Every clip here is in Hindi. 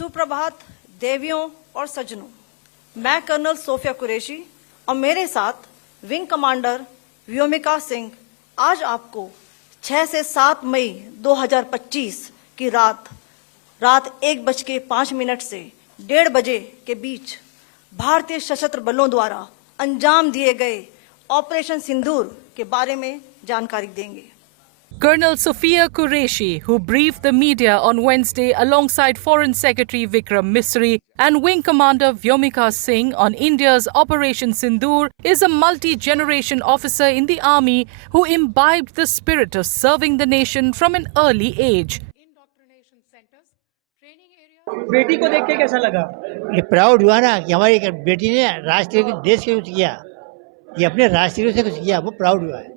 सुप्रभात देवियों और सज्जनों, मैं कर्नल सोफिया कुरैशी और मेरे साथ विंग कमांडर व्योमिका सिंह आज आपको 6 से 7 मई 2025 की रात 1:05 से 1:30 बजे के बीच भारतीय सशस्त्र बलों द्वारा अंजाम दिए गए ऑपरेशन सिंदूर के बारे में जानकारी देंगे। Colonel Sophia Qureshi, who briefed the media on Wednesday alongside Foreign Secretary Vikram Misri and Wing Commander Vyomika Singh on India's Operation Sindoor, is a multi-generation officer in the army who imbibed the spirit of serving the nation from an early age. बेटी को देख के कैसा लगा? ये प्राउड हुआ ना कि हमारी एक बेटी ने राष्ट्र के देश के कुछ किया, ये अपने राष्ट्र से कुछ किया, वो प्राउड हुआ है।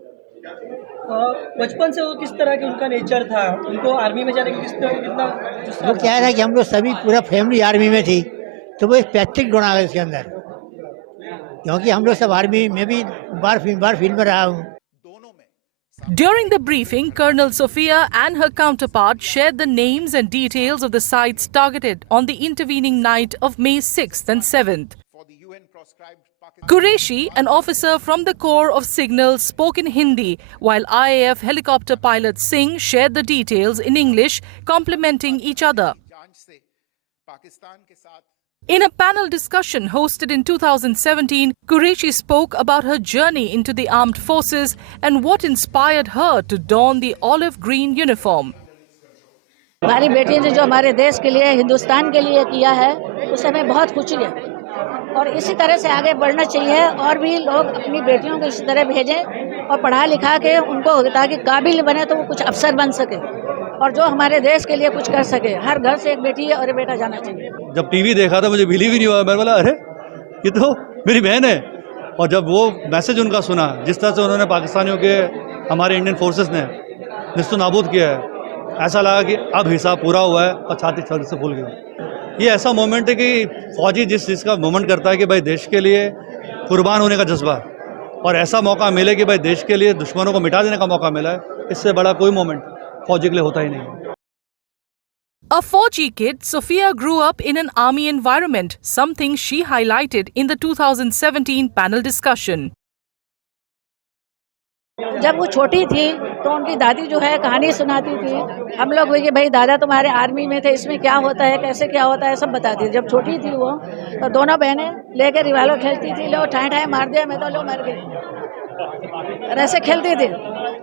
बचपन से वो किस तरह के उनका नेचर था? उनको आर्मी में जाने की कितना वो क्या था कि हम लोग सभी पूरा फैमिली आर्मी में थी, तो वो एक पैतृक गुण आ गया उसके अंदर, क्योंकि हम लोग सब आर्मी में भी बार फील्ड में रहा हूँ। During the briefing, Colonel Sophia and her counterpart shared the names and details of the sites targeted on the intervening night of May 6th and 7th. Qureshi, an officer from the Corps of Signals, spoke in Hindi, while IAF helicopter pilot Singh shared the details in English, complementing each other. In a panel discussion hosted in 2017, Qureshi spoke about her journey into the armed forces and what inspired her to don the olive green uniform. हमारी बेटी ने जो हमारे देश के लिए, हिंदुस्तान के लिए किया है, उससे हमें बहुत खुशी है और इसी तरह से आगे बढ़ना चाहिए और भी लोग अपनी बेटियों को इसी तरह भेजें और पढ़ा लिखा के उनको ताकि काबिल बने तो वो कुछ अफसर बन सके और जो हमारे देश के लिए कुछ कर सके। हर घर से एक बेटी और एक बेटा जाना चाहिए। जब टीवी देखा था मुझे बिलीव ही नहीं हुआ, मैंने बोला अरे ये तो मेरी बहन है। और जब वो मैसेज उनका सुना, जिस तरह से उन्होंने पाकिस्तानियों के हमारे इंडियन फोर्सेस ने निस्तो नाबूद किया है, ऐसा लगा कि अब हिसाब पूरा हुआ है और छाती छल से फूल गई। ये ऐसा मोमेंट है कि फौजी जिस चीज़ का मोमेंट करता है कि भाई देश के लिए कुर्बान होने का जज्बा, और ऐसा मौका मिले कि भाई देश के लिए दुश्मनों को मिटा देने का मौका मिला है, इससे बड़ा कोई मोमेंट फौजी के लिए होता ही नहीं। A 4G kid, Sophia grew up in an army environment, something she highlighted in the 2017 panel discussion. जब वो छोटी थी तो उनकी दादी जो है कहानी सुनाती थी। हम लोग वही कि भाई दादा तुम्हारे आर्मी में थे, इसमें क्या होता है, कैसे क्या होता है, सब बताती थी। जब छोटी थी वो तो दोनों बहनें लेकर रिवाल्वर खेलती थी, लो ठाए ठाए मार दिया, मैं तो लो मर गई, और ऐसे खेलती थी।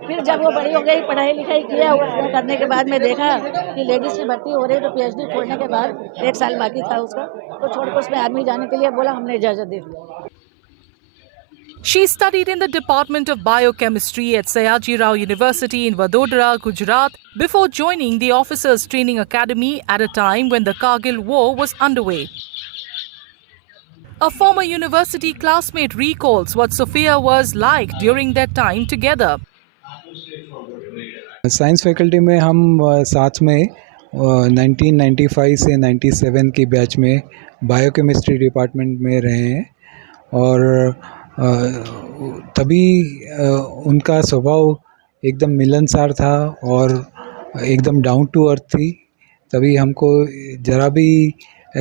फिर जब वो बड़ी हो गई, पढ़ाई लिखाई किया, वो करने के बाद में देखा कि लेडीज की भर्ती हो रही, तो PhD छोड़ने के बाद 1 साल बाकी था उसका, तो छोड़ कर उसमें आर्मी जाने के लिए बोला, हमने इजाज़त दे दी। She studied in the Department of Biochemistry at Sayaji Rao University in Vadodara, Gujarat, before joining the Officers Training Academy at a time when the Kargil War was underway. A former university classmate recalls what Sophia was like during that time together. Science faculty में हम साथ में 1995 से 97 की बैच में बायोकेमिस्ट्री डिपार्टमेंट में रहे हैं और तभी उनका स्वभाव एकदम मिलनसार था और एकदम डाउन टू अर्थ थी। तभी हमको ज़रा भी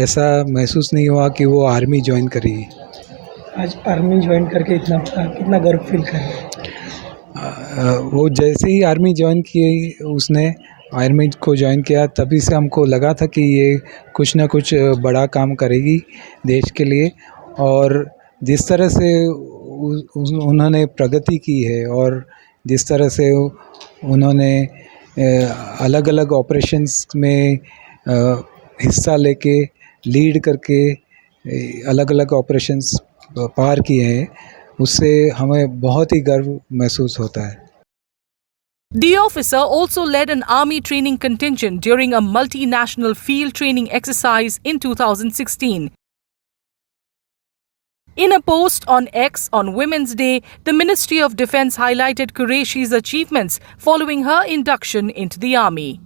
ऐसा महसूस नहीं हुआ कि वो आर्मी ज्वाइन करेगी। आज आर्मी ज्वाइन करके कितना गर्व फील कर रहे हैं? वो जैसे ही आर्मी ज्वाइन की, उसने आर्मी को ज्वाइन किया, तभी से हमको लगा था कि ये कुछ ना कुछ बड़ा काम करेगी देश के लिए। और जिस तरह से उन्होंने प्रगति की है और जिस तरह से उन्होंने अलग अलग ऑपरेशंस में हिस्सा लेके लीड करके अलग अलग ऑपरेशंस पार किए हैं, उससे हमें बहुत ही गर्व महसूस होता है। The officer also led an army training contingent during a multinational field training exercise in 2016. In a post on X on Women's Day, the Ministry of Defence highlighted Qureshi's achievements following her induction into the army.